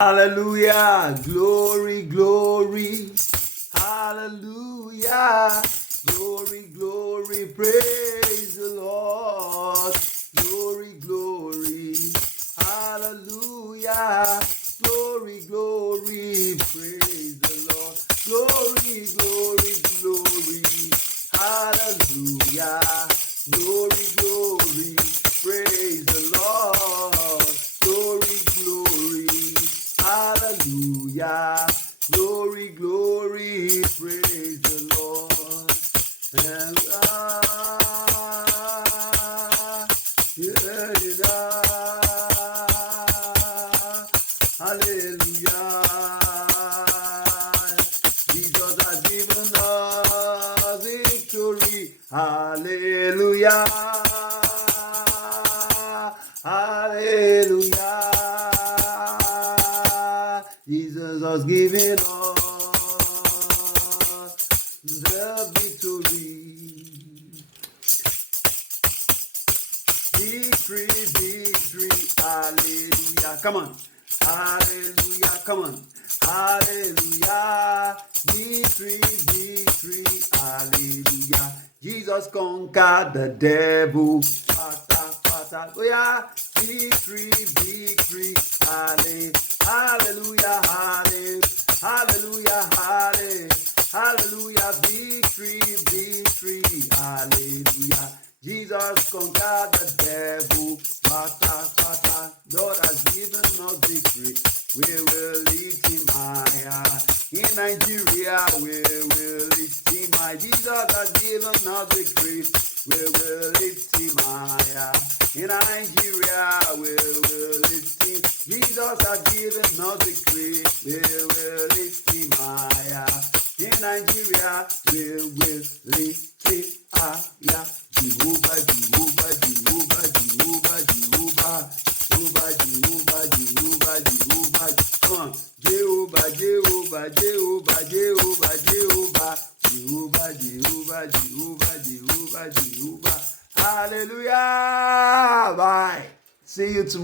Hallelujah. Glory, glory. Hallelujah. Glory, glory. Praise the Lord. Glory, glory. Hallelujah. Glory, glory. Praise the Lord. Glory, glory, glory. Hallelujah. Glory, glory. Praise the Lord. Glory, glory. Hallelujah. Glory, glory. Praise the Lord. And hallelujah. Jesus has given us victory. Hallelujah. Hallelujah. Jesus has given us the victory. Victory, victory, hallelujah. Come on. Hallelujah, come on. Hallelujah. Victory, victory, hallelujah. Jesus conquered the devil. Hallelujah. Victory, victory, hallelujah, hallelujah, hallelujah. Victory, victory, hallelujah. Jesus conquered the devil. God has given us victory. We will lift him higher. In Nigeria, we will lift him high. Jesus has given us victory. We will lift him higher. In Nigeria, we will lift him. Jesus has given us victory. We will lift him higher. In Nigeria, we will lift him higher. Jehovah, Jehovah, Jehovah, Jehovah, Jehovah, Jehovah, Jehovah, Jehovah, Jehovah. Come on. Jehovah, Jehovah, Jehovah, Jehovah, Jehovah, Jehovah, Jehovah, Jehovah, Jehovah, Jehovah. Hallelujah. Bye. See you tomorrow.